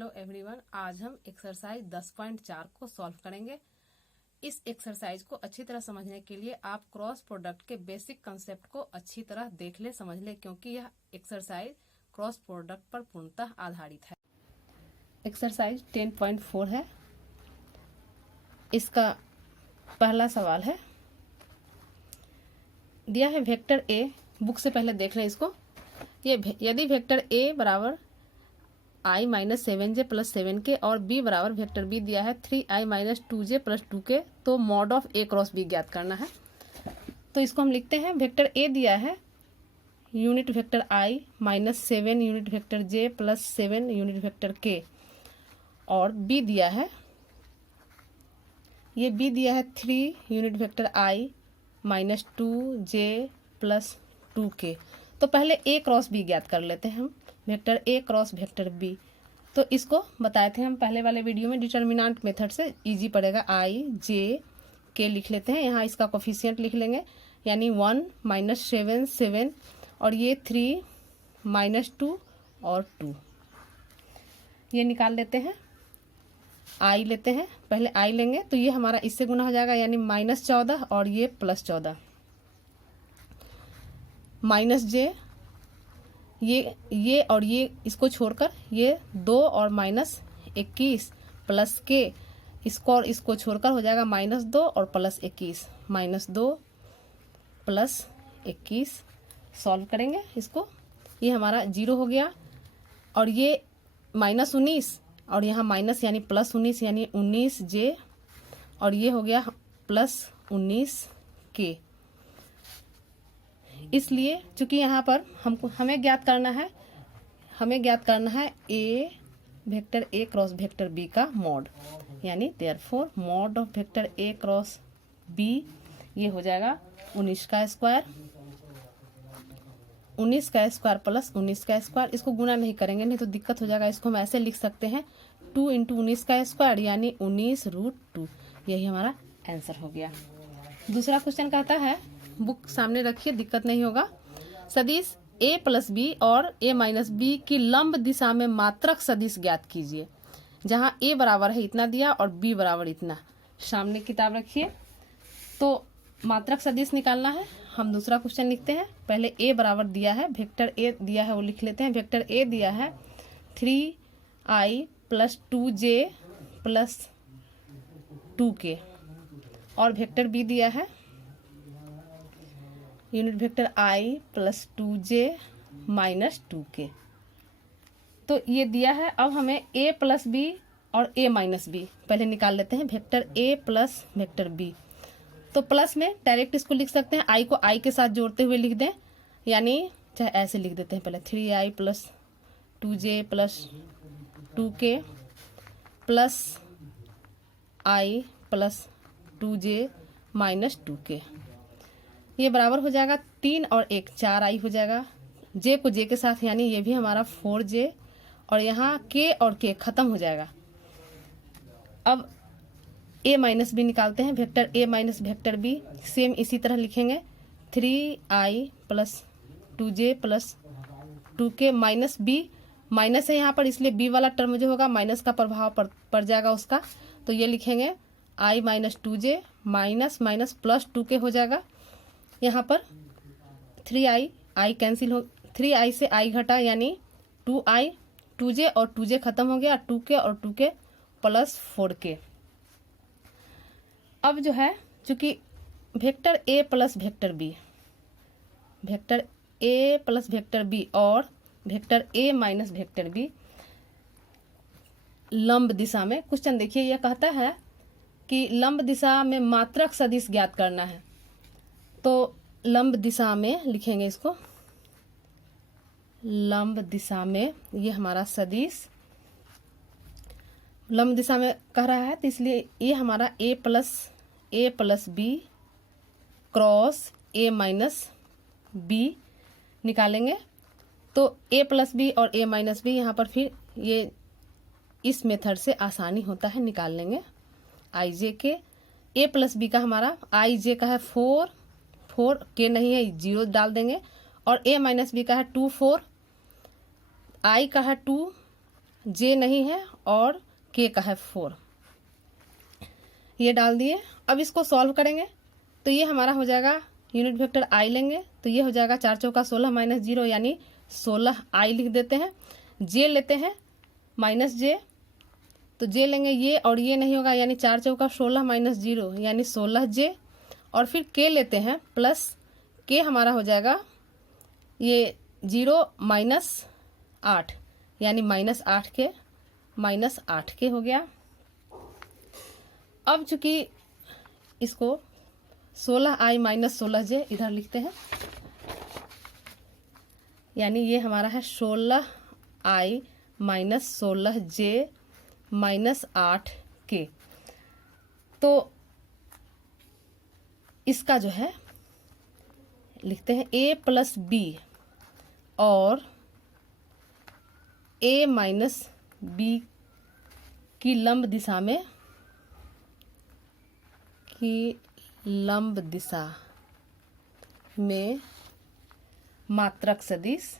Hello everyone, आज हम exercise 10.4 को सॉल्व करेंगे। इस एक्सरसाइज को अच्छी तरह समझने के लिए आप क्रॉस प्रोडक्ट के बेसिक कंसेप्ट को अच्छी तरह देख ले, समझ ले, क्योंकि यह एक्सरसाइज क्रॉस प्रोडक्ट पर पूर्णतः आधारित है। एक्सरसाइज 10.4 है। इसका पहला सवाल है, दिया है वेक्टर ए। बुक से पहले देख लें इसको। ये यदि वेक्टर ए बराबर i minus 7j plus 7k और b बराबर वेक्टर b दिया है 3i minus 2j plus 2k, तो mod of a cross b ज्ञात करना है। तो इसको हम लिखते हैं, वेक्टर a दिया है unit vector i minus 7 unit vector j plus 7 unit vector k, और b दिया है, ये b दिया है 3 unit vector i minus 2j plus 2k। तो पहले a क्रॉस b ज्ञात कर लेते हैं हम, vector a cross vector b। तो इसको बताए थे हम पहले वाले वीडियो में, डिटर्मिनेंट मेथड से इजी पड़ेगा। i j k लिख लेते हैं, यहाँ इसका कोफिशिएंट लिख लेंगे, यानी 1 माइनस 7 7 और ये 3 माइनस 2 और 2, ये निकाल लेते हैं। i लेते हैं, पहले i लेंगे तो ये हमारा इससे गुना हो जाएगा, यानी माइनस 14 और ये प्लस 14, माइनस j, ये और ये इसको छोड़कर ये 2 और माइनस 21 प्लस के, इसको और इसको छोड़कर हो जाएगा माइनस 2 और प्लस 21, माइनस 2 प्लस 21। सॉल्व करेंगे इसको, ये हमारा 0 हो गया, और ये माइनस 19 और यहाँ माइनस यानी प्लस 19 यानी 19j, और ये हो गया प्लस 19k। इसलिए चूंकि यहाँ पर हमें ज्ञात करना है a vector a cross vector b का मॉड, यानी therefore mod of vector a cross b ये हो जाएगा 19 का स्क्वायर प्लस 19 का स्क्वायर। इसको गुना नहीं करेंगे, नहीं तो दिक्कत हो जाएगा। इसको हम ऐसे लिख सकते हैं 2 इंटू 19 का स्क्वायर यानी 19√2। यही हमारा आंसर हो गया। दूसरा क्वेश्चन कहता है, बुक सामने रखिए, दिक्कत नहीं होगा। सदिश a प्लस बी और a माइनस बी की लंब दिशा में मात्रक सदिश ज्ञात कीजिए, जहां a बराबर है इतना दिया और b बराबर इतना। सामने किताब रखिए, तो मात्रक सदिश निकालना है। हम दूसरा क्वेश्चन लिखते हैं। पहले a बराबर दिया है, वेक्टर a दिया है वो लिख लेते हैं। वेक्टर a दिया है 3i plus 2j plus 2k, और वेक्टर b दिया है unit vector i plus 2j minus 2k। तो ये दिया है। अब हमें a प्लस b और a माइनस b पहले निकाल लेते हैं। Vector a plus vector b, तो प्लस में डायरेक्ट इसको लिख सकते हैं, i को i के साथ जोड़ते हुए लिख दें, यानी चाहे ऐसे लिख देते हैं, पहले 3i plus 2j plus 2k plus i plus 2j minus 2k। ये बराबर हो जाएगा 3 और 1 4i हो जाएगा, j को j के साथ, यानी ये भी हमारा 4j, और यहाँ k और k खत्म हो जाएगा। अब a माइनस बी निकालते हैं। Vector a minus vector b same इसी तरह लिखेंगे, 3i plus 2j plus 2k minus b, minus है यहाँ पर इसलिए b वाला टर्म जो होगा माइनस का प्रभाव पड़ जाएगा उसका, तो ये लिखेंगे i minus 2j minus minus plus 2k हो जाएगा। यहाँ पर 3i कैंसिल हो, 3i से i घटा यानी 2i, 2j और 2j खत्म हो गया, 2k और 2k प्लस 4k। अब जो है, चूंकि vector a plus vector b, vector a plus vector b और vector a minus vector b लंब दिशा में, क्वेश्चन देखिए, यह कहता है कि लंब दिशा में मात्रक सदिश ज्ञात करना है। तो लंब दिशा में लिखेंगे इसको, लंब दिशा में ये हमारा सदिश लंब दिशा में कह रहा है, तो इसलिए ये हमारा a plus b cross a minus b निकालेंगे। तो a प्लस b और a माइनस b यहाँ पर फिर ये इस मेथड से आसानी होता है, निकाल लेंगे i j के। a प्लस b का हमारा i j का है 4 k नहीं है 0 डाल देंगे, और a माइनस b का है 2 4, i का है 2 जे नहीं है और के का है 4, ये डाल दिए। अब इसको सॉल्व करेंगे तो ये हमारा हो जाएगा, यूनिट वेक्टर आई लेंगे तो ये हो जाएगा 4 चौका 16 माइनस 0 यानी 16 आई लिख देते हैं। जे लेते हैं माइनस जे, तो जे लेंगे ये और ये नहीं होगा यानी 4 चौका 16 माइनस 0 यानी 16 जे, और फिर के लेते हैं प्लस के हमारा हो जाएगा ये 0 माइनस 8 यानी माइनस 8 के हो गया। अब चूंकि इसको 16 आई माइनस 16 जे इधर लिखते हैं, यानी ये हमारा है 16 आई माइनस 16 जे माइनस 8 के। तो इसका जो है लिखते हैं a प्लस बी और a माइनस बी की लंब दिशा में मात्रक सदिश।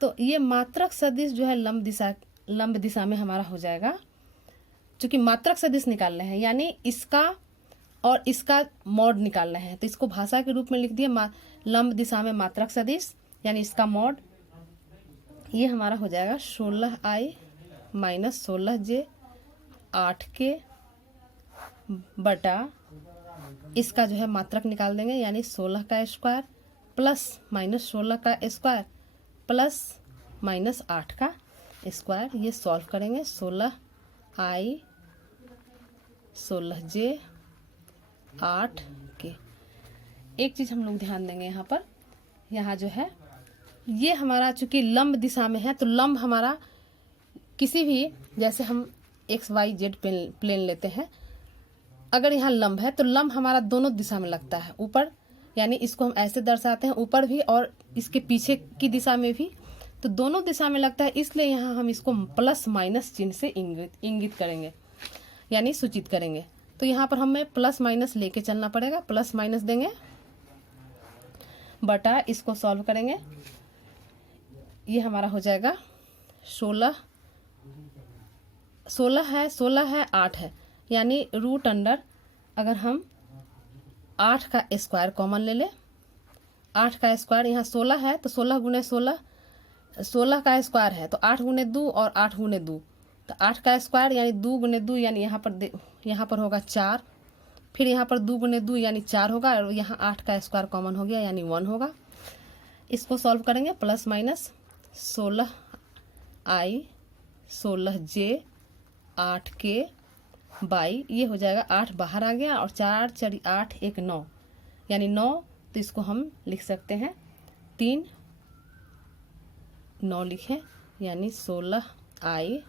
तो ये मात्रक सदिश जो है लंब दिशा में हमारा हो जाएगा, चूंकि मात्रक सदिश निकालना है यानी इसका और इसका मॉड निकालना है, तो इसको भाषा के रूप में लिख दिए लंब दिशा में मात्रक सदिश यानी इसका मॉड। ये हमारा हो जाएगा 16 आई माइनस 16 जे 8 के बटा इसका जो है मात्रक निकाल देंगे यानी 16 का स्क्वायर प्लस माइनस 16 का स्क्वायर प्लस माइनस 8 का स्क्वायर। ये सॉल्व करेंगे 16 आई 16 जे 8 के। एक चीज़ हम लोग ध्यान देंगे यहाँ पर, यहाँ जो है ये हमारा चूंकि लंब दिशा में है तो लंब हमारा किसी भी, जैसे हम एक्स वाई जेड प्लेन लेते हैं, अगर यहाँ लंब है तो लंब हमारा दोनों दिशा में लगता है, ऊपर यानी इसको हम ऐसे दर्शाते हैं ऊपर भी और इसके पीछे की दिशा में भी, तो दोनों दिशा में लगता है, इसलिए यहाँ हम इसको प्लस माइनस चिन्ह से इंगित करेंगे यानी सूचित करेंगे। तो यहाँ पर हमें प्लस माइनस लेके चलना पड़ेगा, प्लस माइनस देंगे बटा इसको सॉल्व करेंगे। ये हमारा हो जाएगा 16 है 8 है यानी रूट अंडर, अगर हम 8 का स्क्वायर कॉमन ले लें, 8 का स्क्वायर यहाँ 16 है तो 16 गुने 16 का स्क्वायर है तो 8 गुने 2 और 8 गुने 2, तो 8 का स्क्वायर यानी 2 गुने 2 यानी यहाँ पर होगा 4, फिर यहाँ पर 2 गुने 2 यानी 4 होगा और यहाँ 8 का स्क्वायर कॉमन हो गया यानी 1 होगा। इसको सॉल्व करेंगे प्लस माइनस 16 आई 16 जे 8 के बाई, ये हो जाएगा 8 बाहर आ गया और 4 4 8 1 9 यानी 9, तो इसको हम लिख सकते हैं 3 9 लिखें यानी 16 आई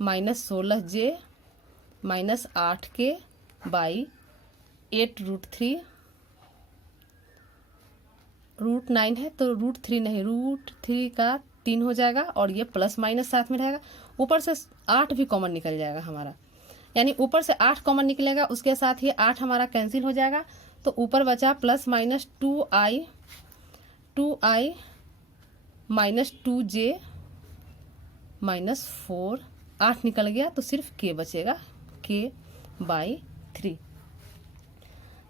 माइनस 16 जे माइनस 8 के बाई 8 रूट 3 रूट 9 है तो रूट 3 नहीं, रूट 3 का 3 हो जाएगा और ये प्लस माइनस साथ में रहेगा, ऊपर से 8 भी कॉमन निकल जाएगा हमारा, यानी ऊपर से 8 कॉमन निकलेगा, उसके साथ ही 8 हमारा कैंसिल हो जाएगा, तो ऊपर बचा plus minus 2i minus 2j minus 4, 8 निकल गया तो सिर्फ k बचेगा, k बाई 3।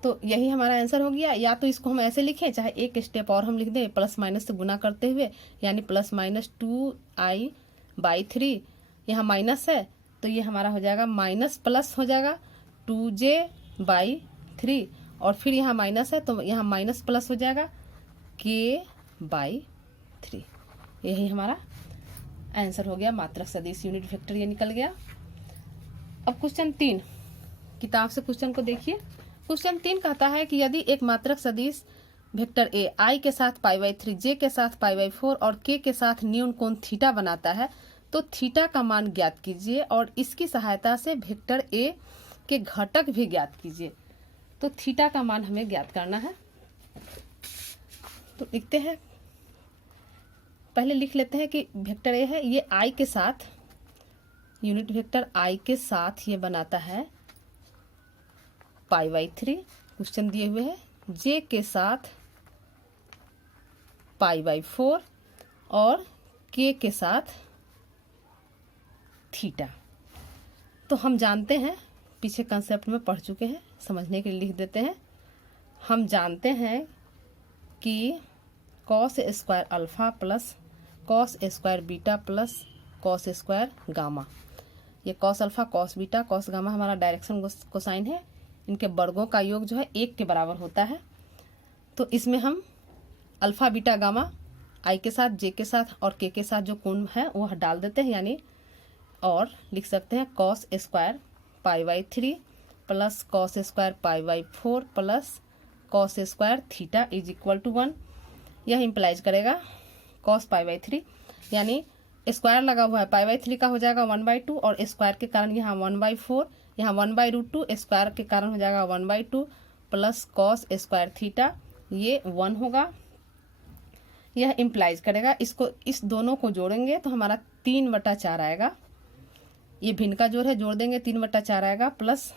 तो यही हमारा आंसर हो गया। या तो इसको हम ऐसे लिखें, चाहे एक स्टेप और हम लिख दें प्लस माइनस से गुना करते हुए, यानी प्लस माइनस 2i बाई 3, यहाँ माइनस है तो ये हमारा हो जाएगा माइनस प्लस हो जाएगा 2j बाई 3, और फिर यहाँ माइनस है तो यहाँ माइनस प्लस हो जाएगा k बाई 3। यही हमारा आंसर हो गया, मात्रक सदिश यूनिट वेक्टर ये निकल गया। अब क्वेश्चन 3, किताब से क्वेश्चन को देखिए। क्वेश्चन 3 कहता है कि यदि एक मात्रक सदिश वेक्टर ए आई के साथ π/3, जे के साथ π/4 और के के साथ न्यून कोण थीटा बनाता है तो थीटा का मान ज्ञात कीजिए और इसकी सहायता से वेक्टर ए के घटक भी ज्ञात कीजिए। तो थीटा का मान हमें ज्ञात करना है, तो लिखते हैं, पहले लिख लेते हैं कि वेक्टर ए है, ये आई के साथ, यूनिट वेक्टर आई के साथ ये बनाता है π/3, क्वेश्चन दिए हुए हैं, जे के साथ π/4 और के के साथ थीटा। तो हम जानते हैं, पीछे कंसेप्ट में पढ़ चुके हैं, समझने के लिए लिख देते हैं। हम जानते हैं कि cos square alpha plus cos square beta plus cos square gamma, ये cos alpha cos beta cos gamma हमारा डायरेक्शन कोसाइन है। इनके वर्गों का योग जो है 1 के बराबर होता है। तो इसमें हम अल्फा बीटा गामा आई के साथ, जे के साथ और के साथ जो कोण है वह डाल देते हैं, यानी और लिख सकते हैं cos square π/3 plus cos square π/4 plus cos square theta is equal to 1। यह इम्प्लाइज करेगा कॉस π/3, यानी स्क्वायर लगा हुआ है π/3 का हो जाएगा 1/2 और स्क्वायर के कारण यहाँ 1/4, यहाँ 1/√2 स्क्वायर के कारण हो जाएगा 1/2 प्लस कॉस स्क्वायर थीटा, ये 1 होगा। यह इम्प्लाइज करेगा, इसको इस दोनों को जोड़ेंगे तो हमारा 3/4 आएगा। ये भिन्न का जोड़ है, जोड़ देंगे 3/4 आएगा प्लस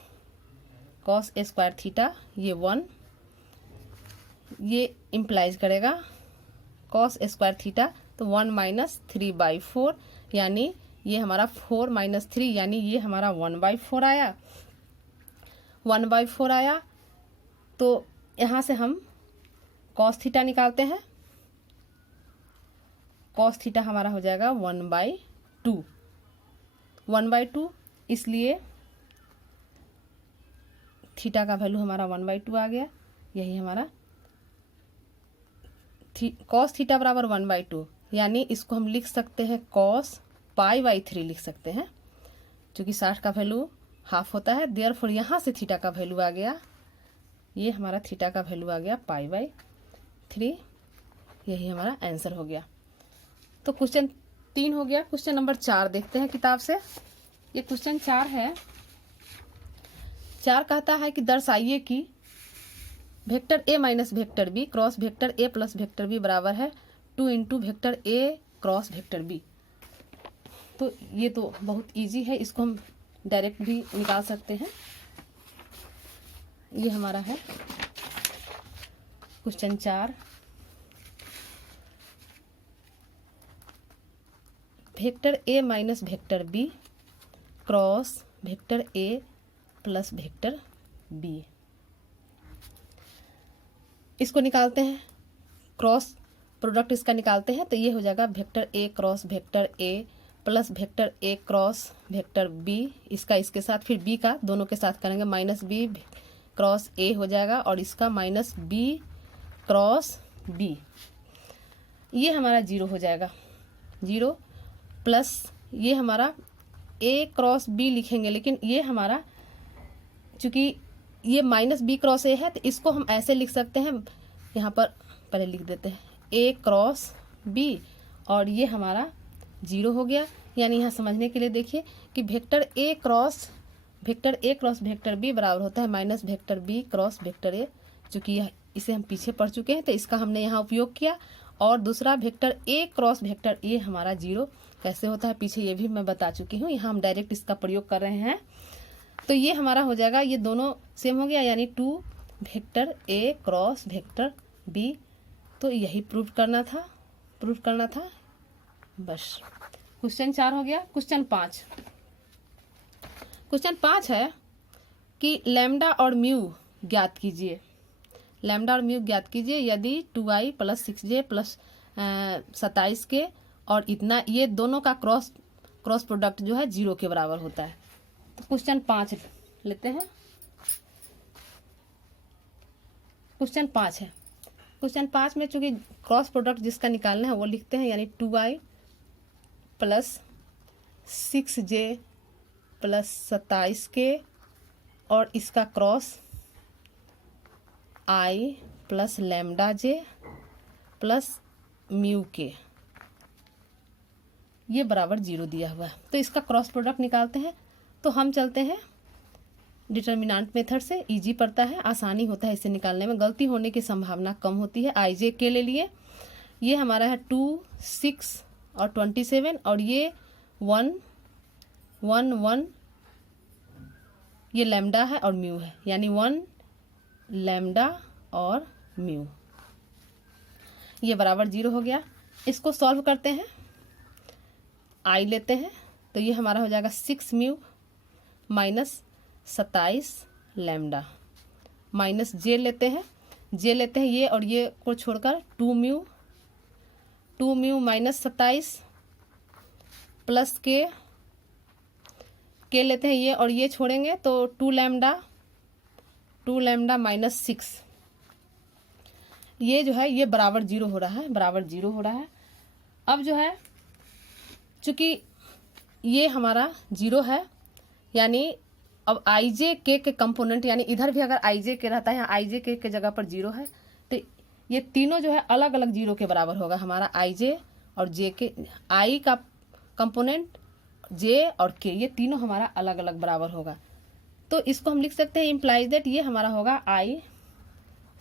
कॉस स्क्वायर थीटा, ये 1। ये इम्प्लाइज करेगा कॉस स्क्वायर थीटा, तो 1 - 3/4, यानी ये हमारा 4 - 3, यानी ये हमारा 1/4 आया। 1/4 आया तो यहाँ से हम कॉस थीटा निकालते हैं। कॉस थीटा हमारा हो जाएगा 1/2, 1/2, इसलिए थीटा का वैल्यू हमारा 1/2 आ गया। यही हमारा कॉस थीटा बराबर 1/2, यानी इसको हम लिख सकते हैं कॉस π/3 लिख सकते हैं, क्योंकि 60 का वैल्यू हाफ होता है। देयरफॉर यहाँ से थीटा का वैल्यू आ गया, ये हमारा थीटा का वैल्यू आ गया π/3। यही हमारा आंसर हो गया। तो क्वेश्चन 3 हो गया। क्वेश्चन नंबर 4 देखते हैं किताब से। ये क्वेश्चन 4 है। 4 कहता है कि दर्शाइए कि vector a minus vector b cross vector a plus vector b बराबर है 2 into vector a cross vector b। तो ये तो बहुत इजी है, इसको हम डायरेक्ट भी निकाल सकते हैं। ये हमारा है question 4। Vector a minus vector b cross vector a plus vector b, इसको निकालते हैं, क्रॉस प्रोडक्ट इसका निकालते हैं। तो ये हो जाएगा vector a cross vector a plus vector a cross vector b, इसका इसके साथ फिर b का दोनों के साथ करेंगे -b क्रॉस a हो जाएगा और इसका -b क्रॉस b, ये हमारा 0 हो जाएगा। 0 प्लस ये हमारा a क्रॉस b लिखेंगे, लेकिन ये हमारा चूंकि ये -b क्रॉस a है तो इसको हम ऐसे लिख सकते हैं, यहाँ पर पहले लिख देते हैं a क्रॉस b और ये हमारा 0 हो गया। यानी यहाँ समझने के लिए देखिए कि vector a cross vector b बराबर होता है minus vector b cross vector a, चूँकि इसे हम पीछे पढ़ चुके हैं तो इसका हमने यहाँ उपयोग किया। और दूसरा vector a cross vector a हमारा 0 कैसे होता है पीछे ये भी मैं बता चुकी हूँ, यहाँ हम डायरेक्ट इसका प्रयोग कर रहे हैं। तो ये हमारा हो जाएगा, ये दोनों सेम हो गया, यानी 2 vector a cross vector b। तो यही प्रूफ करना था बस। क्वेश्चन 4 हो गया। क्वेश्चन 5 है कि लैम्डा और म्यू ज्ञात कीजिए। लैम्डा और म्यू ज्ञात कीजिए यदि 2i प्लस 6j प्लस 27 के और इतना, ये दोनों का क्रॉस प्रोडक्ट जो है 0 के बराबर होता है। तो क्वेश्चन 5 लेते हैं। क्वेश्चन 5 है। क्वेश्चन 5 में चूंकि क्रॉस प्रोडक्ट जिसका निकालना है वो लिखते हैं, यानी 2i प्लस 6j प्लस 27 के और इसका cross i plus lambda j plus mu के, ये बराबर 0 दिया हुआ है। तो इसका क्रॉस प्रोडक्ट निकालते हैं। तो हम चलते हैं डिटर्मिनेंट मेथड से, इजी पड़ता है, आसानी होता है इसे निकालने में, गलती होने की संभावना कम होती है। आई जे के ले लिए, ये हमारा है 2, 6 और 27 और ये 1, 1, 1, ये लैम्डा है और म्यू है, यानी 1 लैम्डा और म्यू, ये बराबर 0 हो गया। इसको सॉल्व करते हैं। आई लेते हैं तो ये हमारा हो जाएगा 6 म्यू माइनस 27 लैम्डा माइनस जे लेते हैं ये और ये को छोड़कर 2 म्यू माइनस 27 प्लस के लेते हैं ये और ये छोड़ेंगे तो 2 लैम्डा माइनस 6, ये जो है ये बराबर जीरो हो रहा है। अब जो है चूंकि ये हमारा जीरो है, यानी अब आई जे के कंपोनेंट, यानी इधर भी अगर आई जे के रहता है, यहाँ आई जे के जगह पर जीरो है, तो ये तीनों जो है अलग अलग जीरो के बराबर होगा। हमारा आई जे और जे के, आई का कंपोनेंट जे और के, ये तीनों हमारा अलग अलग बराबर होगा। तो इसको हम लिख सकते हैं इम्प्लाइज दैट ये हमारा होगा आई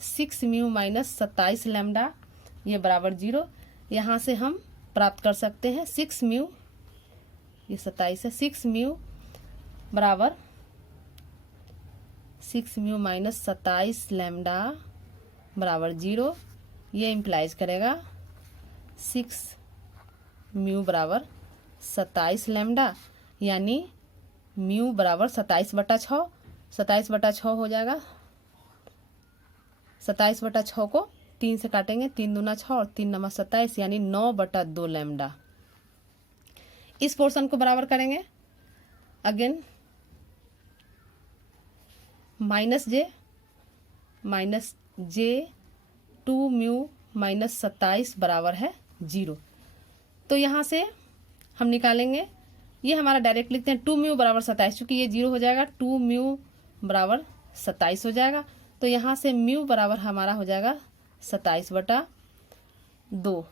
6 म्यू माइनस 27 लैम्डा, ये बराबर जीरो। यहाँ से हम प्राप्त कर सकते हैं 6 म्यू, ये 27 है, 6 म्यू बराबर 6 म्यू माइनस 27 लैम्डा बराबर जीरो। ये इम्प्लाइज करेगा 6 म्यू बराबर 27 लैम्डा, यानी म्यू बराबर 27/6, 27/6 हो जाएगा। 27/6 को 3 से काटेंगे, 3 दूना 6 और 3 नवा 27, यानी 9/2 लैम्डा। इस पोर्शन को बराबर करेंगे अगेन माइनस जे 2 म्यू माइनस 27 बराबर है जीरो। तो यहाँ से हम निकालेंगे, ये हमारा डायरेक्ट लिखते हैं 2 म्यू बराबर 27, चूंकि ये जीरो हो जाएगा, 2 म्यू बराबर 27 हो जाएगा। तो यहाँ से म्यू बराबर हमारा हो जाएगा 27/2,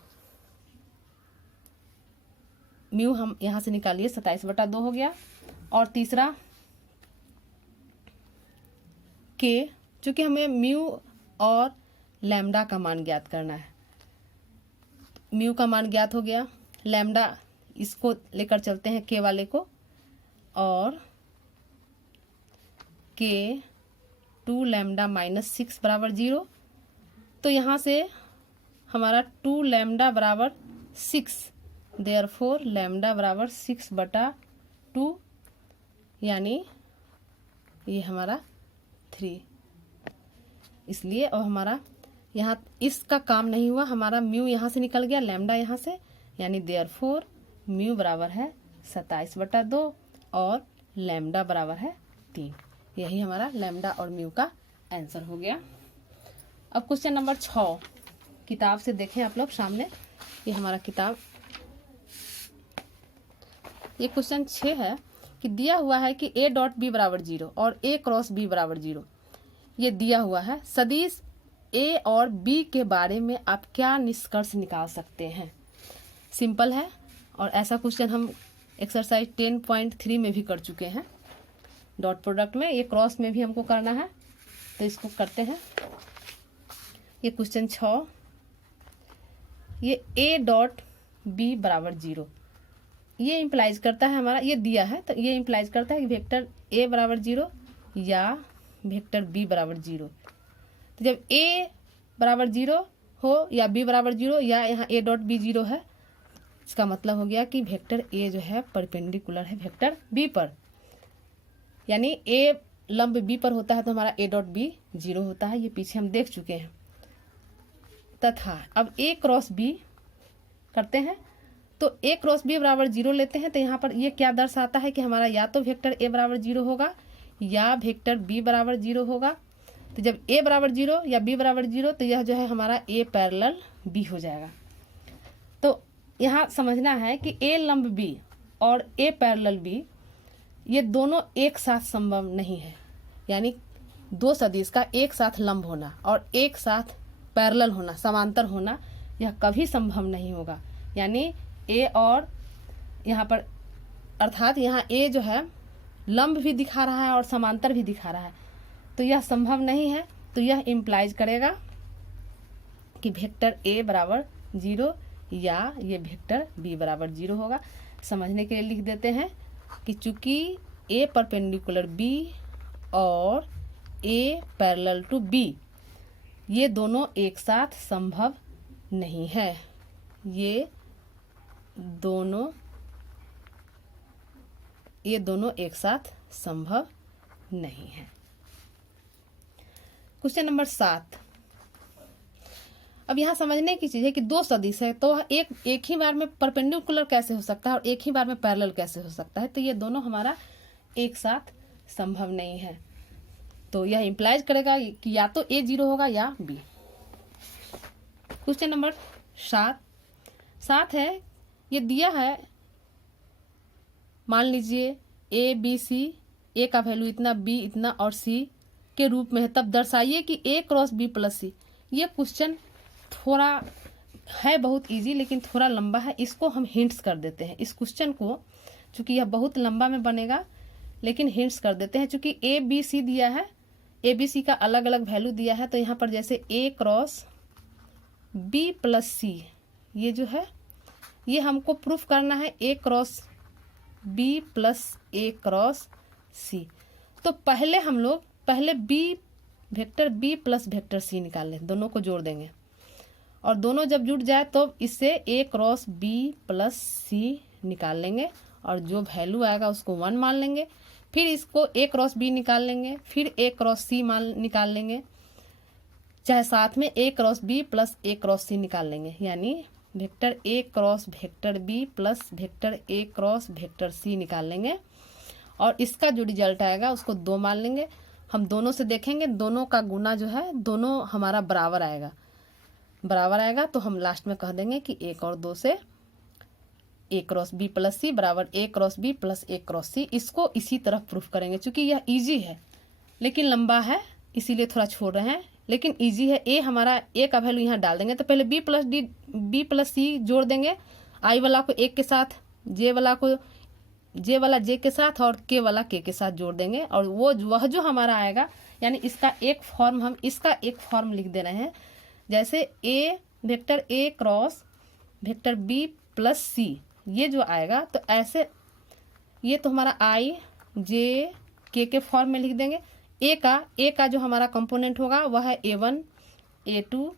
म्यू हम यहाँ से निकालिए 27/2 हो गया। और तीसरा के, चूंकि हमें म्यू और लैम्डा का मान ज्ञात करना है, म्यू का मान ज्ञात हो गया, लैम्डा इसको लेकर चलते हैं के वाले को, और के 2 लैम्डा माइनस 6 बराबर जीरो। तो यहाँ से हमारा 2 लैम्डा बराबर 6, देयरफॉर लैम्डा बराबर 6/2, यानी ये हमारा 3। इसलिए अब हमारा यहाँ इसका काम नहीं हुआ, हमारा म्यू यहाँ से निकल गया, लैम्डा यहाँ से, यानी देयरफॉर म्यू बराबर है 27/2 और लैम्डा बराबर है 3। यही हमारा लैम्डा और म्यू का आंसर हो गया। अब क्वेश्चन नंबर 6 किताब से देखें आप लोग सामने, ये हमारा किताब, ये क्वेश्चन 6 है कि दिया हुआ है कि a डॉट बी बराबर 0 और a क्रॉस b बराबर 0, ये दिया हुआ है। सदिश a और b के बारे में आप क्या निष्कर्ष निकाल सकते हैं। सिंपल है, और ऐसा क्वेश्चन हम एक्सरसाइज 10.3 में भी कर चुके हैं। डॉट प्रोडक्ट में, ये क्रॉस में भी हमको करना है, तो इसको करते हैं। ये क्वेश्चन 6, ये a डॉट b बराबर 0, ये इम्प्लाइज करता है हमारा, ये दिया है तो ये इम्प्लाइज करता है कि वेक्टर a बराबर 0 या वेक्टर b बराबर 0। तो जब a बराबर 0 हो या b बराबर 0 या यहाँ a डॉट b 0 है, इसका मतलब हो गया कि वेक्टर a जो है परपेंडिकुलर है वेक्टर b पर, यानी a लंब b पर होता है तो हमारा a डॉट b 0 होता है, ये पीछे हम देख चुके हैं। तथा अब a क्रॉस b करते हैं, तो a क्रॉस b बराबर 0 लेते हैं, तो यहाँ पर ये क्या दर्शाता है कि हमारा या तो वेक्टर a बराबर 0 होगा या वेक्टर b बराबर 0 होगा। तो जब a बराबर 0 या b बराबर 0, तो यह जो है हमारा a पैरेलल b हो जाएगा। तो यहाँ समझना है कि a लंब b और a पैरेलल b, ये दोनों एक साथ संभव नहीं है, यानी दो सदिश का एक साथ लंब होना और एक साथ पैरेलल होना, समांतर होना, यह कभी संभव नहीं होगा। यानी a और यहाँ पर, अर्थात यहाँ a जो है लंब भी दिखा रहा है और समांतर भी दिखा रहा है, तो यह संभव नहीं है। तो यह इम्प्लाइज करेगा कि वेक्टर a बराबर 0 या ये वेक्टर b बराबर 0 होगा। समझने के लिए लिख देते हैं कि चूंकि a परपेंडिकुलर b और a पैरेलल टू b, ये दोनों एक साथ संभव नहीं है, ये दोनों ये दोनों एक साथ संभव नहीं है। Question number 7। अब यहाँ समझने की चीज है कि दो सदिश है तो एक ही बार में परपेंडिकुलर कैसे हो सकता है और एक ही बार में पैरेलल कैसे हो सकता है। तो ये दोनों हमारा एक साथ संभव नहीं है। तो यह इम्प्लाइज करेगा कि या तो ए 0 होगा या बी। क्वेश्चन नंबर 7 है, ये दिया है, मान लीजिए ए बी सी, ए का वैल्यू इतना, बी इतना और सी के रूप में है, तब दर्शाइए कि ए क्रॉस बी प्लस सी। ये क्वेश्चन थोड़ा है बहुत इजी लेकिन थोड़ा लंबा है, इसको हम हिंट्स कर देते हैं। इस क्वेश्चन को चूंकि यह बहुत लंबा में बनेगा लेकिन हिंट्स कर देते हैं। चूंकि ए बी सी दिया है, ए बी सी का अलग अलग वैल्यू दिया है, तो यहाँ पर जैसे A cross B plus C, ये जो है ये हमको प्रूफ करना है A cross B plus A cross C. तो पहले हम लोग B vector B plus vector C निकाल लें, दोनों को जोड़ देंगे और दोनों जब जुड़ जाए तो इससे ए क्रॉस बी प्लस सी निकाल लेंगे और जो वैल्यू आएगा उसको 1 मान लेंगे। फिर इसको ए क्रॉस बी निकाल लेंगे, फिर ए क्रॉस सी निकाल लेंगे, चाहे साथ में A cross B plus A cross C निकाल लेंगे, यानी vector A cross vector B plus vector A cross vector C निकाल लेंगे और इसका जो रिजल्ट आएगा उसको 2 मान लेंगे। हम दोनों से देखेंगे, दोनों का गुना जो है दोनों हमारा बराबर आएगा तो हम लास्ट में कह देंगे कि 1 और 2 से ए क्रॉस बी प्लस सी बराबर ए cross B plus A cross सी। इसको इसी तरह प्रूफ करेंगे। चूंकि यह इजी है लेकिन लंबा है इसीलिए थोड़ा छोड़ रहे हैं, लेकिन इजी है। ए हमारा ए का वैल्यू यहाँ डाल देंगे, तो पहले बी प्लस सी जोड़ देंगे, आई वाला को 1 के साथ, जे वाला जे के साथ और के वाला के साथ जोड़ देंगे और वह जो हमारा आएगा, यानी इसका एक फॉर्म लिख दे रहे हैं। जैसे A vector A cross vector B plus C, ये जो आएगा तो ऐसे ये तो हमारा आई जे के फॉर्म में लिख देंगे। ए का जो हमारा कंपोनेंट होगा वह है A1 A2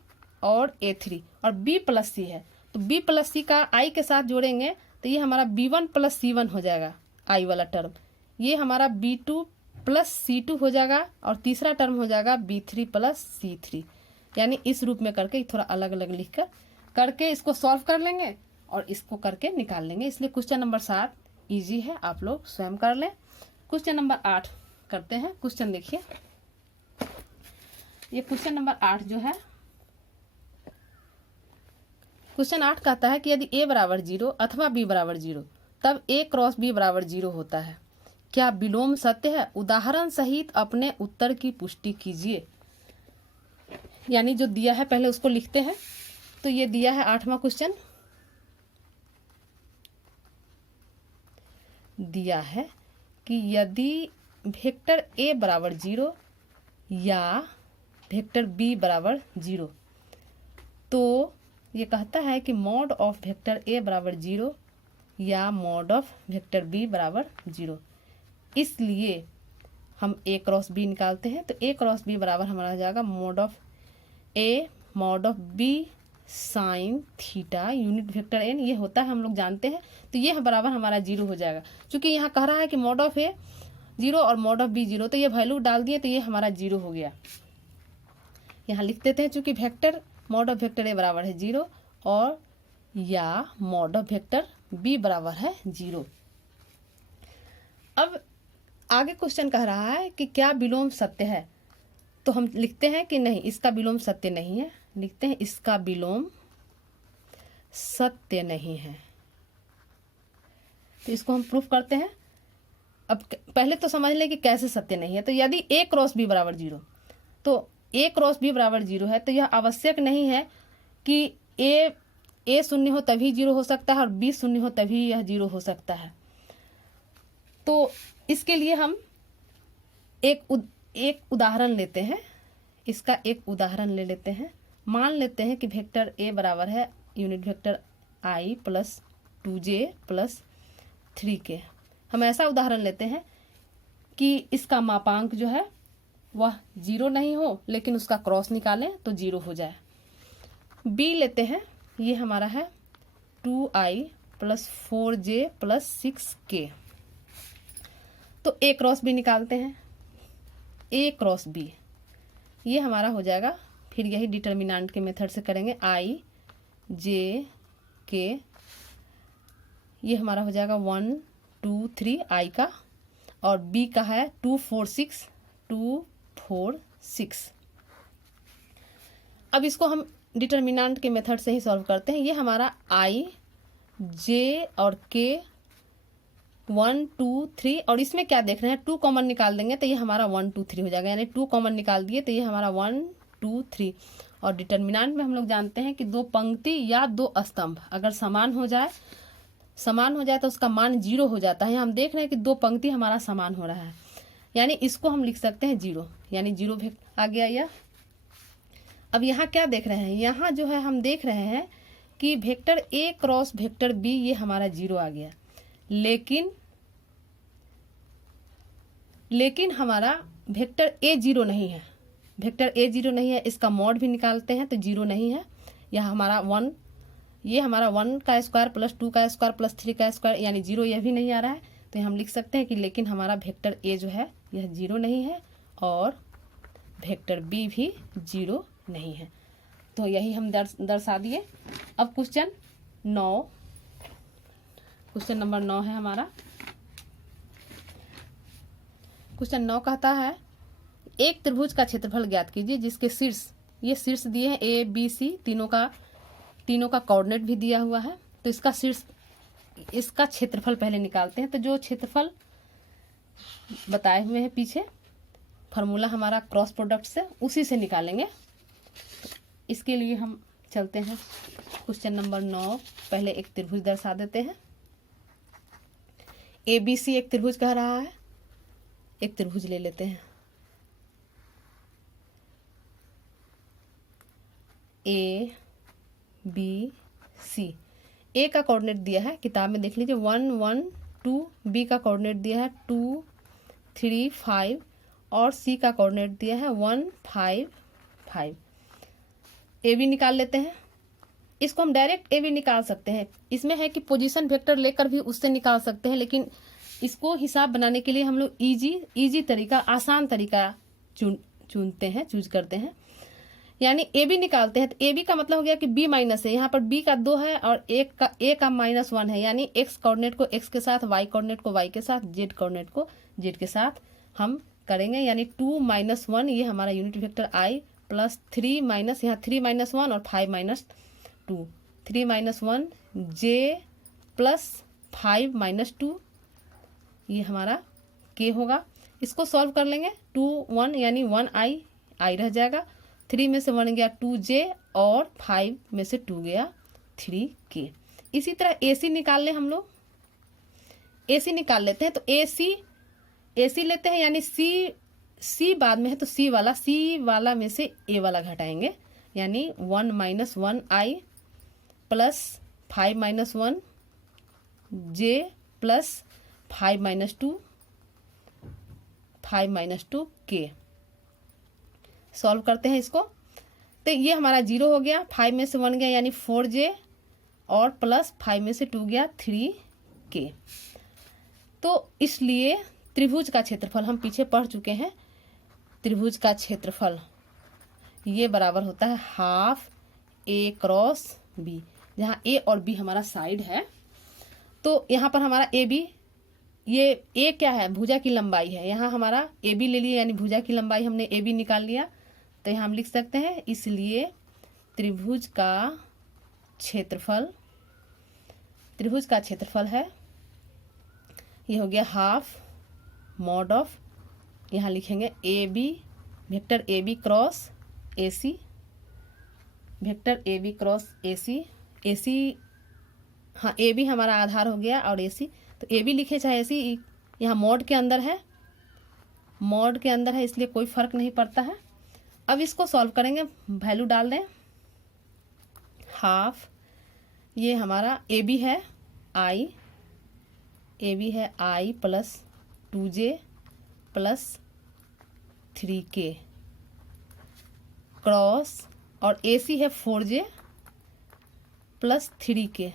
और A3 और B प्लस सी है, तो B प्लस सी का I के साथ जोड़ेंगे तो ये हमारा B1 प्लस C1 हो जाएगा, I वाला टर्म। ये हमारा B2 प्लस C2 हो जाएगा और तीसरा टर्म हो जाएगा B3 प्लस C3। यानी इस रूप में करके थोड़ा अलग अलग लिख करके इसको सॉल्व कर लेंगे और इसको करके निकाल लेंगे। इसलिए क्वेश्चन नंबर 7 इजी है, आप लोग स्वयं कर लें। क्वेश्चन नंबर 8 करते हैं। क्वेश्चन देखिए, ये क्वेश्चन नंबर 8 जो है, क्वेश्चन 8 कहता है कि यदि a बराबर 0 अथवा b बराबर 0 तब a क्रॉस b बराबर 0 होता है, क्या विलोम सत्य है? उदाहरण सहित अपने उत्तर की पुष्टि कीजिए। यानी जो दिया है पहले उसको लिखते हैं। तो ये दिया है 8वां क्वेश्चन, दिया है कि यदि वेक्टर a बराबर 0 या वेक्टर b बराबर 0, तो ये कहता है कि मॉड ऑफ वेक्टर a बराबर 0 या मॉड ऑफ वेक्टर b बराबर 0। इसलिए हम a क्रॉस b निकालते हैं, तो a क्रॉस b बराबर हमारा हो जाएगा mod of a mod of b sine theta unit vector n, ये होता है हम लोग जानते हैं। तो ये बराबर हमारा 0 हो जाएगा। क्योंकि यहाँ कह रहा है कि मॉड ऑफ a 0 और मॉड ऑफ b 0, तो ये वैल्यू डाल दिए तो ये हमारा 0 हो गया। यहाँ लिख देते हैं, चूंकि vector mod of vector a बराबर है 0 और या मॉड ऑफ वेक्टर b बराबर है 0। अब आगे क्वेश्चन कह रहा है कि क्या विलोम सत्य है, तो हम लिखते हैं कि नहीं, इसका विलोम सत्य नहीं है। लिखते हैं इसका विलोम सत्य नहीं है। तो इसको हम प्रूफ करते हैं। अब पहले तो समझ लें कि कैसे सत्य नहीं है। तो यदि a क्रॉस b बराबर 0, तो a क्रॉस b बराबर 0 है, तो यह आवश्यक नहीं है कि a शून्य हो तभी 0 हो सकता है और b शून्य हो तभी यह 0 हो सकता है। तो इसके लिए हम एक उदाहरण लेते हैं। इसका एक उदाहरण ले लेते हैं। मान लेते हैं कि वेक्टर a बराबर है unit vector i plus 2j plus 3k। हम ऐसा उदाहरण लेते हैं कि इसका मापांक जो है वह 0 नहीं हो, लेकिन उसका क्रॉस निकालें तो 0 हो जाए। b लेते हैं, ये हमारा है 2i plus 4j plus 6k। इसको ए क्रॉस बी निकालते हैं, ए क्रॉस बी ये हमारा हो जाएगा। फिर यही डिटर्मिनेंट के मेथड से करेंगे, आई जे के, ये हमारा हो जाएगा 1 2 3 आई का, और बी का है 2 4 6। अब इसको हम डिटर्मिनेंट के मेथड से ही सॉल्व करते हैं। ये हमारा आई जे और के 1 2 3, और इसमें क्या देख रहे हैं 2 कॉमन निकाल देंगे तो ये हमारा 1 2 3 हो जाएगा, यानी 2 कॉमन निकाल दिए तो ये हमारा 1 2 3। और डिटर्मिनेंट में हम लोग जानते हैं कि 2 पंक्ति या 2 स्तंभ अगर समान हो जाए तो उसका मान 0 हो जाता है। हम देख रहे हैं कि 2 पंक्ति हमारा समान हो रहा है, यानी इसको हम लिख सकते हैं 0, यानी 0 आ गया यह। अब यहाँ क्या देख रहे हैं, यहाँ जो है हम देख रहे हैं कि vector A cross vector B ये हमारा 0 आ गया, लेकिन हमारा वेक्टर ए 0 नहीं है, वेक्टर ए 0 नहीं है। इसका मॉड भी निकालते हैं तो 0 नहीं है। यह हमारा 1, ये हमारा 1 का स्क्वायर प्लस 2 का स्क्वायर प्लस 3 का स्क्वायर यानी 0 यह भी नहीं आ रहा है। तो हम लिख सकते हैं कि लेकिन हमारा वेक्टर ए जो है यह 0 नहीं है और वेक्टर बी भी 0 नहीं है। तो यही हम दर्शा दिए। अब क्वेश्चन नंबर 9 है हमारा। क्वेश्चन 9 कहता है एक त्रिभुज का क्षेत्रफल ज्ञात कीजिए जिसके शीर्ष दिए हैं ए बी सी, तीनों का कोऑर्डिनेट भी दिया हुआ है। तो इसका क्षेत्रफल पहले निकालते हैं। तो जो क्षेत्रफल बताए हुए हैं पीछे फार्मूला हमारा क्रॉस प्रोडक्ट से, उसी से निकालेंगे। इसके लिए हम चलते हैं क्वेश्चन नंबर 9। पहले एक त्रिभुज दर्शा देते हैं। ए बी सी एक त्रिभुज कह रहा है, एक त्रिभुज ले लेते हैं। ए बी सी, ए का कोऑर्डिनेट दिया है किताब में देख लीजिए 1 1 2, बी का कोऑर्डिनेट दिया है 2 3 5 और सी का कोऑर्डिनेट दिया है 1 5 5। ए बी निकाल लेते हैं। इसको हम डायरेक्ट ए बी निकाल सकते हैं। इसमें है कि पोजीशन वेक्टर लेकर भी उससे निकाल सकते हैं, लेकिन इसको हिसाब बनाने के लिए हम लोग इजी तरीका, आसान तरीका चूज करते हैं, यानी ए बी निकालते हैं। तो ए बी का मतलब हो गया कि बी माइनस है, यहाँ पर बी का 2 है और ए का -1 है, यानी एक्स कोऑर्डिनेट को एक्स के साथ, वाई कोऑर्डिनेट को वाई के साथ, जेड कोऑर्डिनेट को जेड के साथ हम करेंगे, यानी 2 - 1 ये हमारा यूनिट वेक्टर आई प्लस 3 माइनस, यहाँ 3 - 1 और 5 - 2, 3 - 1 जे प्लस 5 - 2 ये हमारा के होगा। इसको सॉल्व कर लेंगे 2 1 यानी 1 आई रह जाएगा, 3 में से 1 गया 2 जे और 5 में से 2 गया 3 के। इसी तरह ए सी निकाल लें हम लोग। ए सी निकाल लेते हैं। तो ए सी लेते हैं, यानी सी बाद में है तो सी वाला में से ए वाला घटाएंगे, यानी 1 - 1 आई प्लस 5 - 1 जे प्लस 5 - 2 के। सॉल्व करते हैं इसको। तो ये हमारा 0 हो गया, 5 में से 1 गया यानी 4 जे और प्लस 5 में से 2 गया 3 के। तो इसलिए त्रिभुज का क्षेत्रफल हम पीछे पढ़ चुके हैं। त्रिभुज का क्षेत्रफल ये बराबर होता है हाफ ए क्रॉस बी, जहाँ ए और बी हमारा साइड है। तो यहाँ पर हमारा ए बी, ये ए क्या है, भुजा की लंबाई है। यहाँ हमारा ए बी ले लिया, यानी भुजा की लंबाई हमने ए बी निकाल लिया। तो यहाँ हम लिख सकते हैं इसलिए त्रिभुज का क्षेत्रफल है, ये हो गया हाफ मॉड ऑफ, यहाँ लिखेंगे A B, vector A B cross A C, vector A B cross A C, हाँ ए बी हमारा आधार हो गया और ए सी, तो ए बी लिखे चाहे ए सी, यहाँ मॉड के अंदर है इसलिए कोई फर्क नहीं पड़ता है। अब इसको सॉल्व करेंगे, वैल्यू डाल दें। हाफ ये हमारा ए बी है आई plus 2j plus 3k cross, और ए सी है 4j प्लस 3k।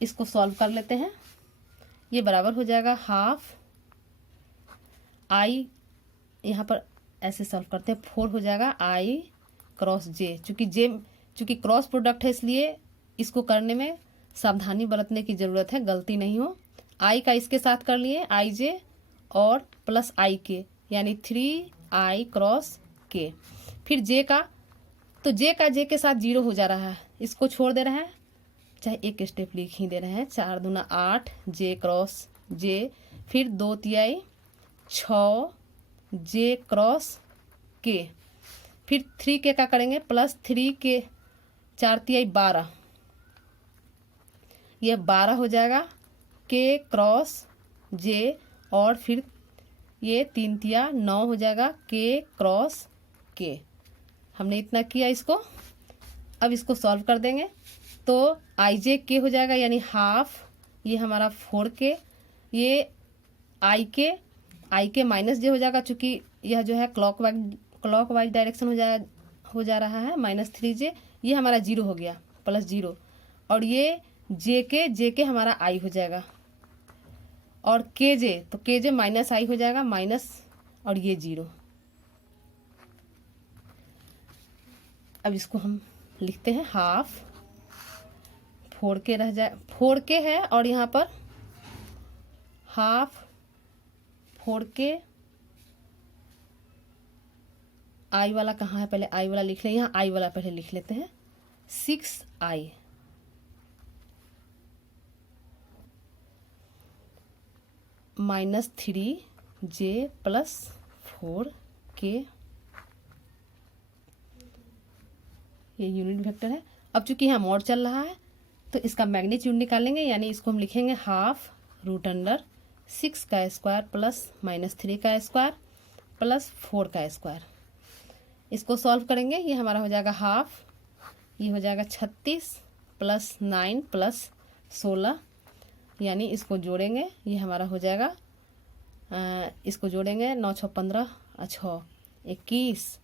इसको सॉल्व कर लेते हैं। ये बराबर हो जाएगा हाफ आई यहाँ पर ऐसे सॉल्व करते हैं, 4 हो जाएगा आई क्रॉस जे। चूँकि क्रॉस प्रोडक्ट है इसलिए इसको करने में सावधानी बरतने की ज़रूरत है, गलती नहीं हो। आई का इसके साथ कर लिए आई जे और प्लस आई के, यानी 3i क्रॉस के। फिर जे का, तो जे का जे के साथ 0 हो जा रहा है, इसको छोड़ दे रहे हैं, चाहे एक स्टेप लिख ही दे रहे हैं। 4 दूना 8 जे क्रॉस जे, फिर 2 तिहाई 6 जे क्रॉस के, फिर 3 के का करेंगे प्लस 3 के 4 तिहाई 12, यह 12 हो जाएगा के क्रॉस जे, और फिर ये 3 तिया 9 हो जाएगा के क्रॉस के। हमने इतना किया इसको। अब इसको सॉल्व कर देंगे तो आई जे के हो जाएगा, यानी हाफ, ये हमारा 4 के, ये आई के माइनस जे हो जाएगा, चूँकि यह जो है क्लॉकवाइज डायरेक्शन हो जा रहा है, -3j, ये हमारा 0 हो गया, +0, और ये जे के हमारा आई हो जाएगा, और के जे, तो के जे माइनस आई हो जाएगा, माइनस, और ये 0। अब इसको हम लिखते हैं हाफ, 4 के रह जाए, 4 के है, और यहाँ पर हाफ 4 के, आई वाला कहाँ है, पहले आई वाला लिख लें, यहाँ आई वाला पहले लिख लेते हैं, 6i -3j + 4k, ये यूनिट वेक्टर है। अब चूंकि यहाँ मॉड चल रहा है तो इसका मैग्नीट्यूड निकालेंगे, यानी इसको हम लिखेंगे हाफ √6 का स्क्वायर प्लस -3 का स्क्वायर प्लस 4 का स्क्वायर। इसको सॉल्व करेंगे, ये हमारा हो जाएगा हाफ, ये हो जाएगा 36 + 9 + 16, यानी इसको जोड़ेंगे, ये हमारा हो जाएगा, इसको जोड़ेंगे 9 6 15 6 21,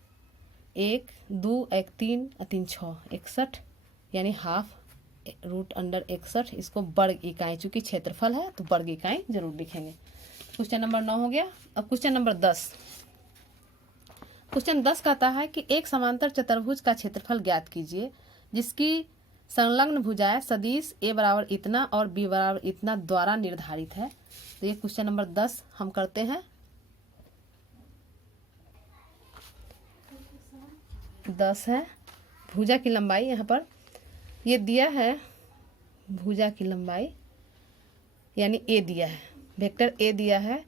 1 2 1 3 3 6 61, यानी हाफ √61। इसको वर्ग इकाई, चूंकि क्षेत्रफल है तो वर्ग इकाई जरूर लिखेंगे। क्वेश्चन नंबर 9 हो गया। अब क्वेश्चन नंबर 10। क्वेश्चन 10 कहता है कि एक समांतर चतुर्भुज का क्षेत्रफल ज्ञात कीजिए जिसकी संलग्न भुजाएं सदिश a बराबर इतना और b बराबर इतना द्वारा निर्धारित है। तो ये क्वेश्चन नंबर 10 हम करते हैं। 10 है भुजा की लंबाई, यहाँ पर ये दिया है भुजा की लंबाई, यानी a दिया है, वेक्टर a दिया है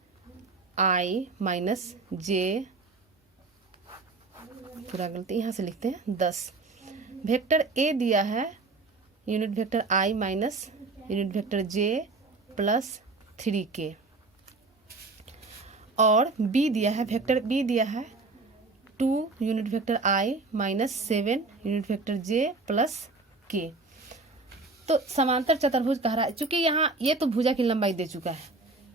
i - j, पूरा गलती यहाँ से लिखते हैं 10। वेक्टर a दिया है unit vector i minus unit vector j + 3k, और b दिया है, वेक्टर b दिया है 2 unit vector i - 7 unit vector j + k। तो समांतर चतुर्भुज कह रहा है, चूंकि यहाँ ये तो भुजा की लंबाई दे चुका है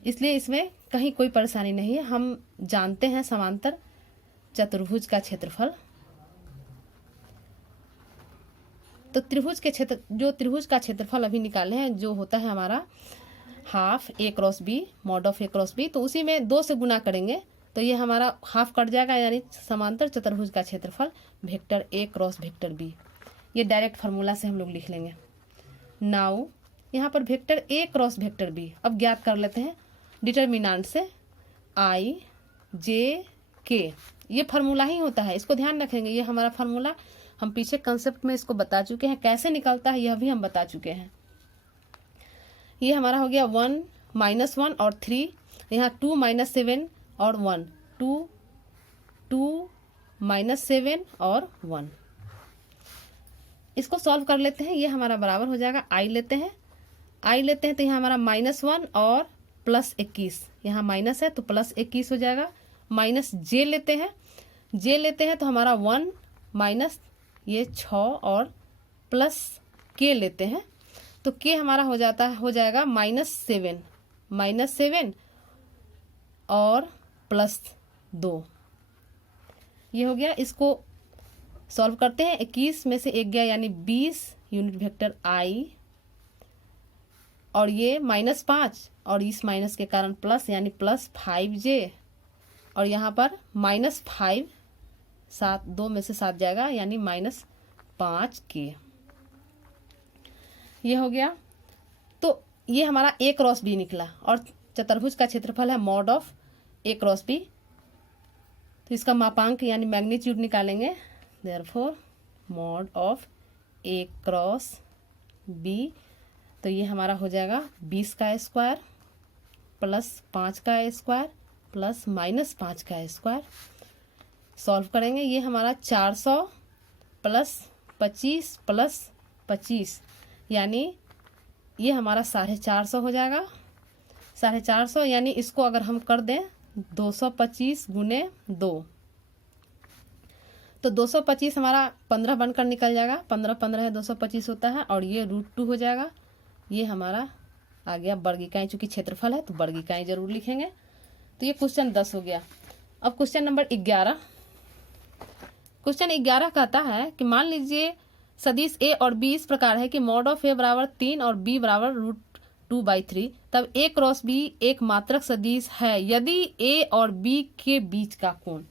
इसलिए इसमें कहीं कोई परेशानी नहीं है। हम जानते हैं समांतर चतुर्भुज का क्षेत्रफल। तो त्रिभुज का क्षेत्रफल अभी निकाले हैं, जो होता है हमारा half a cross b mod of a cross b, तो उसी में 2 से गुना करेंगे तो ये हमारा हाफ कट जाएगा, यानी समांतर चतुर्भुज का क्षेत्रफल vector a cross vector b। ये डायरेक्ट फार्मूला से हम लोग लिख लेंगे। नाउ यहाँ पर vector a cross vector b अब ज्ञात कर लेते हैं डिटर्मिनेंट से, i j k, ये फार्मूला ही होता है, इसको ध्यान रखेंगे। ये हमारा फार्मूला हम पीछे कंसेप्ट में इसको बता चुके हैं, कैसे निकलता है यह भी हम बता चुके हैं। ये हमारा हो गया 1 -1 और 3, यहाँ 2 - 7 और 1, 2 - 7 और 1। इसको सॉल्व कर लेते हैं, ये हमारा बराबर हो जाएगा i लेते हैं तो यहाँ हमारा -1 और +21, यहाँ माइनस है तो +21 हो जाएगा, माइनस j लेते हैं तो हमारा 1 माइनस ये 6 और प्लस k लेते हैं तो k हमारा हो जाएगा -7 और +2, ये हो गया। इसको सॉल्व करते हैं, 21 में से 1 गया यानी 20 यूनिट वेक्टर i, और ये -5 और इस माइनस के कारण प्लस, यानी +5j और यहाँ पर -5, 7 2 में से 7 जाएगा यानी -5k। ये हो गया। तो ये हमारा a क्रॉस b निकला और चतुर्भुज का क्षेत्रफल है mod of a cross b। तो इसका मापांक यानी मैग्नीट्यूड निकालेंगे। Therefore mod of a cross b, तो ये हमारा हो जाएगा 20 का स्क्वायर प्लस 5 का स्क्वायर प्लस -5 का स्क्वायर। सॉल्व करेंगे, ये हमारा 400 प्लस 25 प्लस 25 यानी ये हमारा 450 हो जाएगा। 450 यानी इसको अगर हम कर दें 225 गुने 2, तो 225 हमारा 15 बनकर निकल जाएगा। 15 15 है 225 होता है और ये √2 हो जाएगा। ये हमारा आ गया वर्ग इकाई, चूंकि क्षेत्रफल है तो वर्ग इकाई जरूर लिखेंगे। तो ये क्वेश्चन 10 हो गया। अब क्वेश्चन नंबर 11। क्वेश्चन 11 कहता है कि मान लीजिए सदिश a और b इस प्रकार है कि मॉड ऑफ a बराबर 3 और b बराबर √2/3, तब a क्रॉस b एक मात्रक सदिश है यदि a और b के बीच का कोण।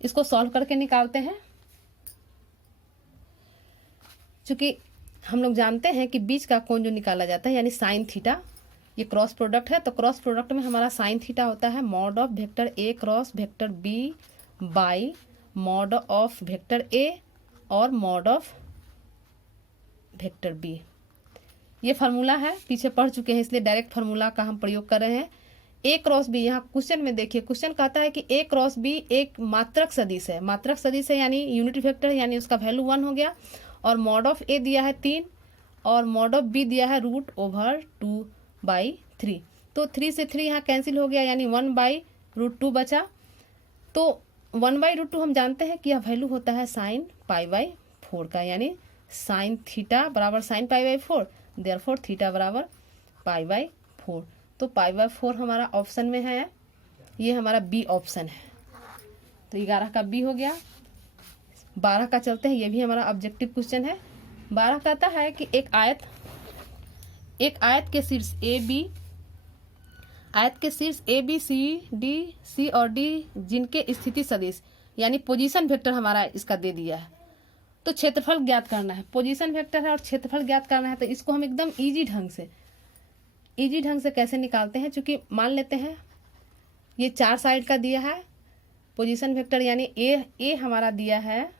इसको सॉल्व करके निकालते हैं। चूंकि हम लोग जानते हैं कि बीच का कोण जो निकाला जाता है यानी साइन थीटा, ये क्रॉस प्रोडक्ट है, तो क्रॉस प्रोडक्ट में हमारा साइन थीटा होता है mod of vector a cross vector b by mod of vector a और मॉड ऑफ वेक्टर b। ये फार्मूला है, पीछे पढ़ चुके हैं इसलिए डायरेक्ट फार्मूला का हम प्रयोग कर रहे हैं। a क्रॉस b, यहाँ क्वेश्चन में देखिए, क्वेश्चन कहता है कि a क्रॉस b एक मात्रक सदिश है। मात्रक सदिश है यानी यूनिट वेक्टर, यानी उसका वैल्यू 1 हो गया। और मॉड ऑफ a दिया है 3 और मॉड ऑफ b दिया है √2/3। तो 3 से 3 यहाँ कैंसिल हो गया यानी 1/√2 बचा। तो 1/√2 हम जानते हैं कि यह वैल्यू होता है साइन π/4 का, यानी साइन थीटा बराबर साइन π/4, देयरफॉर थीटा बराबर π/4। तो π/4 हमारा ऑप्शन में है, ये हमारा बी ऑप्शन है। तो 11 का बी हो गया। 12 का चलते हैं, ये भी हमारा ऑब्जेक्टिव क्वेश्चन है। 12 कहता है कि एक आयत के शीर्ष ए बी सी डी और डी जिनके स्थिति सदिश यानी पोजीशन वेक्टर हमारा इसका दे दिया है, तो क्षेत्रफल ज्ञात करना है। पोजीशन वेक्टर है और क्षेत्रफल ज्ञात करना है, तो इसको हम एकदम इजी ढंग से कैसे निकालते हैं। चूंकि मान लेते हैं ये 4 साइड का दिया है पोजीशन वेक्टर, यानी ए हमारा दिया है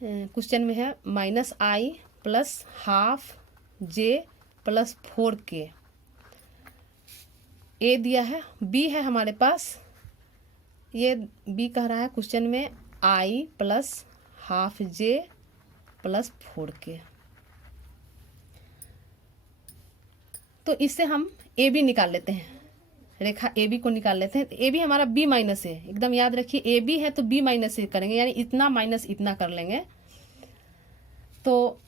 क्वेश्चन में है -i plus half j plus 4k। ए दिया है, बी है हमारे पास, ये बी कह रहा है क्वेश्चन में i plus half j plus 4k। तो इससे हम ए बी निकाल लेते हैं, रेखा ए बी को निकाल लेते हैं। ए बी हमारा b माइनस है, एकदम याद रखिए ए बी है तो b माइनस ए करेंगे, यानी इतना माइनस इतना कर लेंगे। तो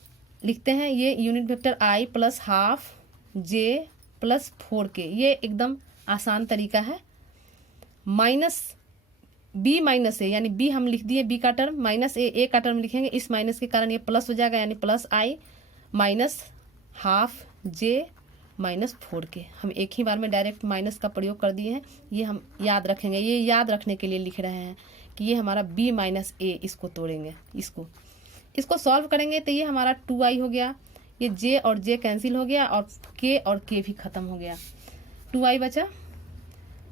लिखते हैं ये unit vector i plus half j plus 4k, ये एकदम आसान तरीका है। माइनस b माइनस ए, यानी b हम लिख दिए b का टर्म, माइनस ए का टर्म लिखेंगे, इस माइनस के कारण ये प्लस हो जाएगा, यानी plus i minus half j minus 4k। हम एक ही बार में डायरेक्ट माइनस का प्रयोग कर दिए हैं, ये हम याद रखेंगे, ये याद रखने के लिए लिख रहे हैं कि ये हमारा b माइनस ए, इसको तोड़ेंगे, इसको सॉल्व करेंगे तो ये हमारा 2i हो गया। ये j और j कैंसिल हो गया और k भी खत्म हो गया, 2i बचा।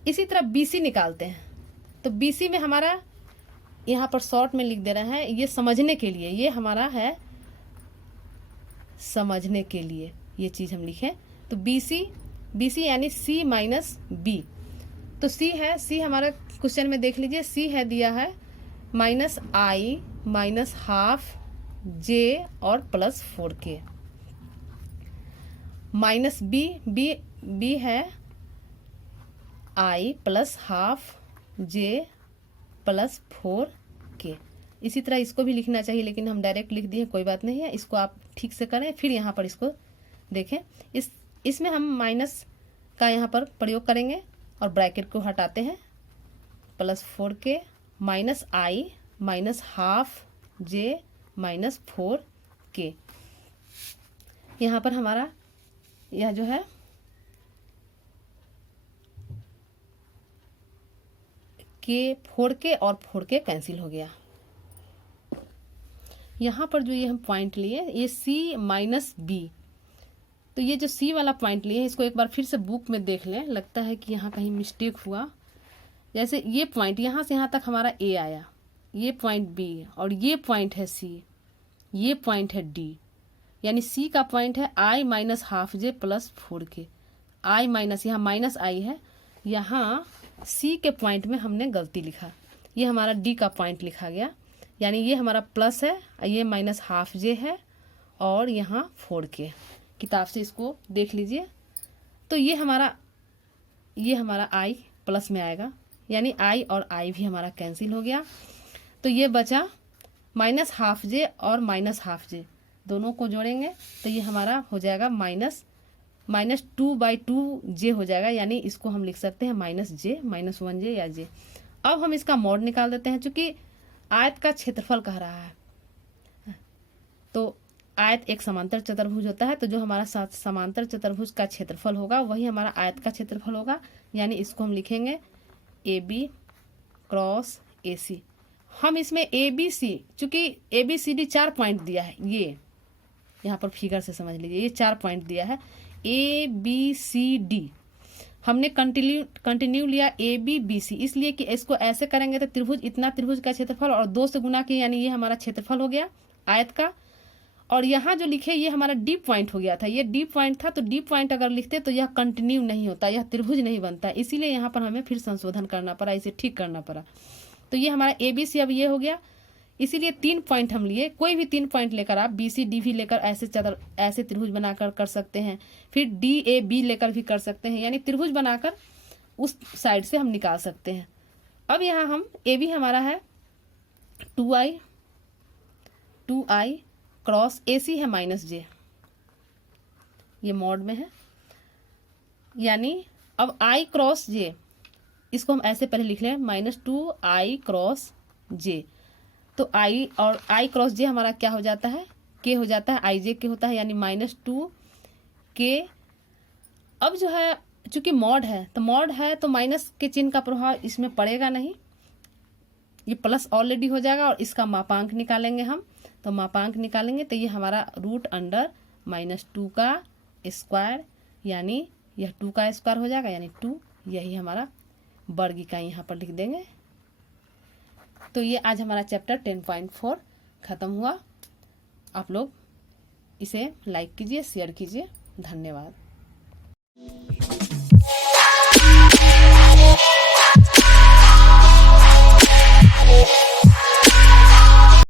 इसी तरह BC निकालते हैं। तो BC में हमारा यहाँ पर शॉर्ट में लिख दे रहे हैं, ये समझने के लिए, ये हमारा है समझने के लिए ये चीज़ हम लिखें। तो BC यानी C माइनस B। तो C है, C हमारा क्वेश्चन में देख लीजिए, C है दिया है -i माइनस हाफ j और प्लस 4k। माइनस B है i plus half j plus 4k। इसी तरह इसको भी लिखना चाहिए, लेकिन हम डायरेक्ट लिख दिए, कोई बात नहीं है, इसको आप ठीक से करें। फिर यहाँ पर इसको देखें, इसमें हम माइनस का यहाँ पर प्रयोग करेंगे और ब्रैकेट को हटाते हैं, plus 4k minus i minus half j minus 4k। यहाँ पर हमारा यह जो है के 4k और 4k कैंसिल हो गया। यहाँ पर जो ये हम पॉइंट लिए ये c माइनस बी, तो ये जो c वाला पॉइंट लिए इसको एक बार फिर से बुक में देख लें, लगता है कि यहाँ कहीं मिस्टेक हुआ। जैसे ये पॉइंट यहाँ से यहाँ तक हमारा a आया, ये पॉइंट b और ये पॉइंट है c, ये पॉइंट है d, यानी c का पॉइंट है i minus half j plus 4k। i minus यहाँ माइनस i है, यहाँ c के पॉइंट में हमने गलती लिखा, ये हमारा d का पॉइंट लिखा गया, यानी ये हमारा प्लस है, ये माइनस हाफ j है और यहाँ 4k। किताब से इसको देख लीजिए। तो ये हमारा i प्लस में आएगा, यानी i और i भी हमारा कैंसिल हो गया। तो ये बचा माइनस हाफ j और माइनस हाफ j, दोनों को जोड़ेंगे तो ये हमारा हो जाएगा माइनस 2/2j हो जाएगा, यानी इसको हम लिख सकते हैं -j -1j या j। अब हम इसका मॉड निकाल देते हैं, चूंकि आयत का क्षेत्रफल कह रहा है, तो आयत एक समांतर चतुर्भुज होता है, तो जो हमारा समांतर चतुर्भुज का क्षेत्रफल होगा वही हमारा आयत का क्षेत्रफल होगा, यानी इसको हम लिखेंगे AB क्रॉस AC। हम इसमें ABC, चूंकि ABCD 4 पॉइंट दिया है, ये यहाँ पर फिगर से समझ लीजिए, ये 4 पॉइंट दिया है ABCD, हमने कंटिन्यू लिया ABBC, इसलिए कि इसको ऐसे करेंगे तो त्रिभुज, इतना त्रिभुज का क्षेत्रफल और 2 से गुना किया, यानी ये हमारा क्षेत्रफल हो गया आयत का। और यहाँ जो लिखे ये हमारा डी पॉइंट हो गया था, ये डी पॉइंट था, तो डी पॉइंट अगर लिखते तो यह कंटिन्यू नहीं होता, यह त्रिभुज नहीं बनता, इसीलिए यहाँ पर हमें फिर संशोधन करना पड़ा, इसे ठीक करना पड़ा। तो ये हमारा ABC अब ये हो गया, इसीलिए 3 पॉइंट हम लिए, कोई भी 3 पॉइंट लेकर आप BCD भी लेकर ऐसे त्रिभुज बनाकर कर सकते हैं, फिर DAB लेकर भी कर सकते हैं, यानी त्रिभुज बनाकर उस साइड से हम निकाल सकते हैं। अब यहाँ हम AB हमारा है 2i क्रॉस AC है -j, ये मॉड में है, यानी अब i क्रॉस j, इसको हम ऐसे पहले लिख लें -2i क्रॉस j। तो i और i क्रॉस j हमारा क्या हो जाता है, k हो जाता है, ij k होता है, यानी -2k। अब जो है चूंकि मॉड है तो माइनस के चिन्ह का प्रभाव इसमें पड़ेगा नहीं, ये प्लस ऑलरेडी हो जाएगा। और इसका मापांक निकालेंगे हम, तो मापांक निकालेंगे तो ये हमारा √(-2) का स्क्वायर, यानी यह 2 का स्क्वायर हो जाएगा, यानी 2, यही हमारा वर्ग इकाई यहाँ पर लिख देंगे। तो ये आज हमारा चैप्टर 10.4 खत्म हुआ। आप लोग इसे लाइक कीजिए, शेयर कीजिए। धन्यवाद।